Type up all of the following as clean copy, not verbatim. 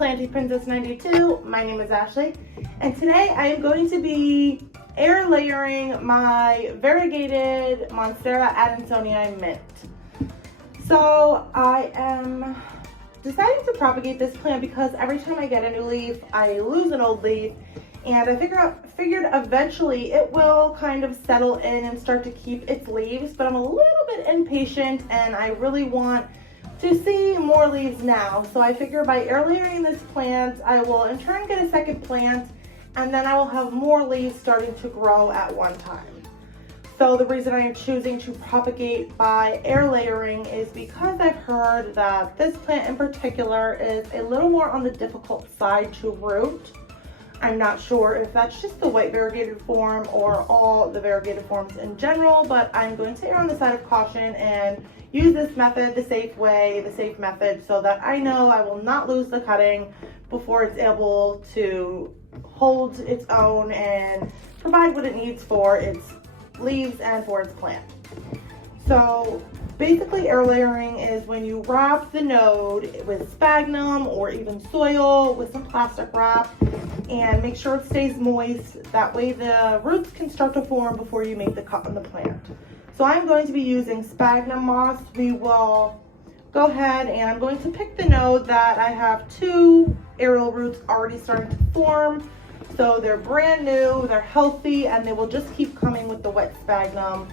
Planty Princess 92. My name is Ashley, and today I am going to be air layering my Variegated Monstera Adansonii mint. So I am deciding to propagate this plant because every time I get a new leaf, I lose an old leaf, and I figured eventually it will kind of settle in and start to keep its leaves, but I'm a little bit impatient and I really want to see more leaves now. So I figure by air layering this plant, I will in turn get a second plant, and then I will have more leaves starting to grow at one time. So the reason I am choosing to propagate by air layering is because I've heard that this plant in particular is a little more on the difficult side to root. I'm not sure if that's just the white variegated form or all the variegated forms in general, but I'm going to err on the side of caution and use this method the safe way, the safe method, so that I know I will not lose the cutting before it's able to hold its own and provide what it needs for its leaves and for its plant. So basically air layering is when you wrap the node with sphagnum or even soil with some plastic wrap and make sure it stays moist. That way the roots can start to form before you make the cut on the plant. So I'm going to be using sphagnum moss. We will go ahead and I'm going to pick the node that I have 2 aerial roots already starting to form. So they're brand new, they're healthy, and they will just keep coming with the wet sphagnum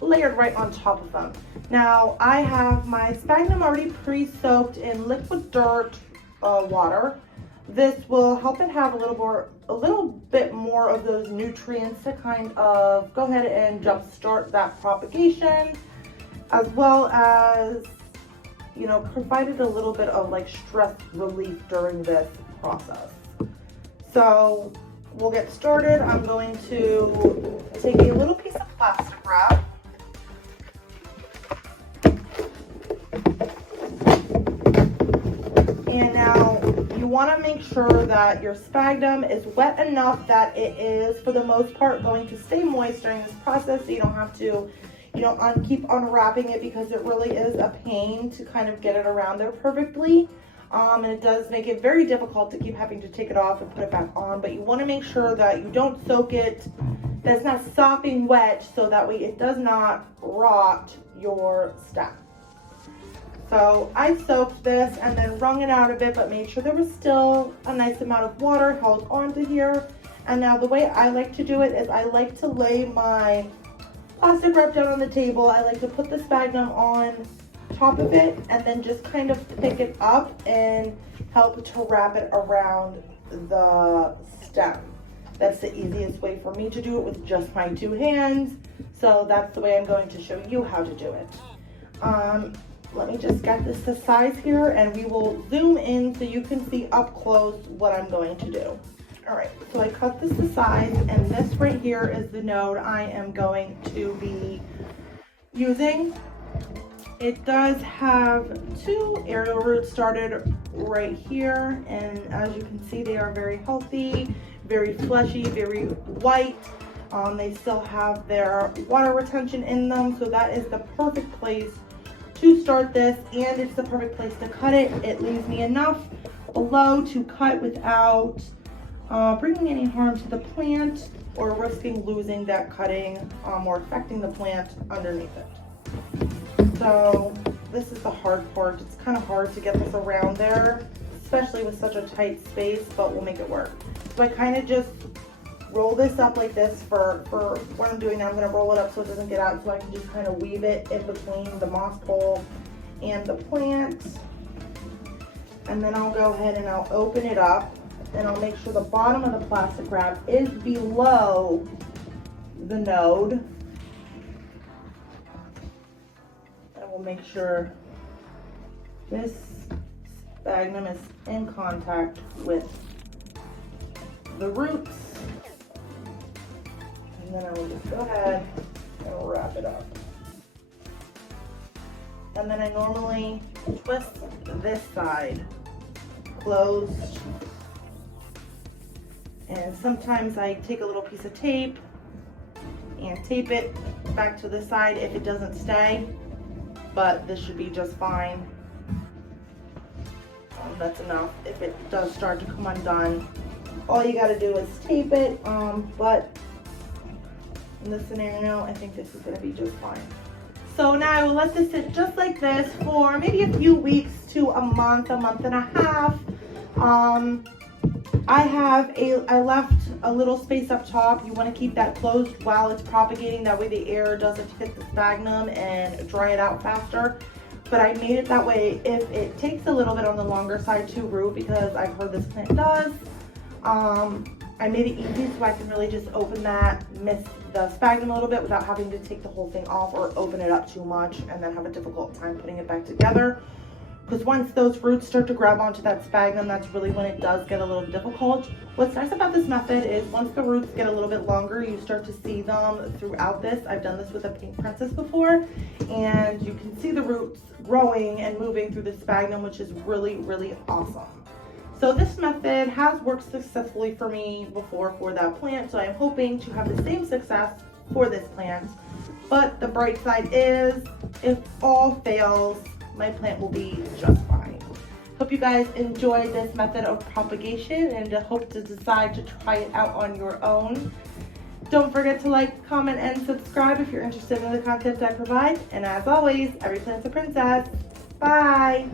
layered right on top of them. Now I have my sphagnum already pre-soaked in liquid dirt water. This will help it have a little bit more of those nutrients to kind of go ahead and jumpstart that propagation, as well as, you know, provided a little bit of like stress relief during this process. So we'll get started. I'm going to take a little piece of plastic wrap. And now you want to make sure that your sphagnum is wet enough that it is, for the most part, going to stay moist during this process, so you don't have to, you know, keep unwrapping it, because it really is a pain to kind of get it around there perfectly. And it does make it very difficult to keep having to take it off and put it back on, but you want to make sure that you don't soak it, that it's not sopping wet, so that way it does not rot your stem. So I soaked this and then wrung it out a bit, but made sure there was still a nice amount of water held onto here. And now the way I like to do it is I like to lay my plastic wrap down on the table. I like to put the sphagnum on top of it and then just kind of pick it up and help to wrap it around the stem. That's the easiest way for me to do it with just my 2 hands. So that's the way I'm going to show you how to do it. Let me just get this to size here and we will zoom in so you can see up close what I'm going to do. All right, so I cut this to size, and this right here is the node I am going to be using. It does have 2 aerial roots started right here, and as you can see, they are very healthy, very fleshy, very white. They still have their water retention in them, so that is the perfect place to start this, and it's the perfect place to cut it. It leaves me enough below to cut without bringing any harm to the plant or risking losing that cutting or affecting the plant underneath it. So this is the hard part. It's kind of hard to get this around there, especially with such a tight space, but we'll make it work. So I kind of just roll this up like this for what I'm doing now. I'm going to roll it up so it doesn't get out, so I can just kind of weave it in between the moss pole and the plant. And then I'll go ahead and I'll open it up, and I'll make sure the bottom of the plastic wrap is below the node. And we'll make sure this sphagnum is in contact with the roots. And then I will just go ahead and wrap it up. And then I normally twist this side closed. And sometimes I take a little piece of tape and tape it back to the side if it doesn't stay, but this should be just fine. that's enough. If it does start to come undone, all you gotta do is tape it, but in this scenario, I think this is gonna be just fine. So now I will let this sit just like this for maybe a few weeks to a month and a half. I left a little space up top. You want to keep that closed while it's propagating. That way the air doesn't hit the sphagnum and dry it out faster. But I made it that way if it takes a little bit on the longer side to root, because I've heard this plant does. I made it easy so I can really just open that, miss the sphagnum a little bit without having to take the whole thing off or open it up too much and then have a difficult time putting it back together. Because once those roots start to grab onto that sphagnum, that's really when it does get a little difficult. What's nice about this method is once the roots get a little bit longer, you start to see them throughout this. I've done this with a pink princess before, and you can see the roots growing and moving through the sphagnum, which is really, really awesome. So this method has worked successfully for me before for that plant, so I'm hoping to have the same success for this plant. But the bright side is, if all fails, my plant will be just fine. Hope you guys enjoyed this method of propagation and hope to decide to try it out on your own. Don't forget to like, comment, and subscribe if you're interested in the content I provide. And as always, every plant's a princess. Bye!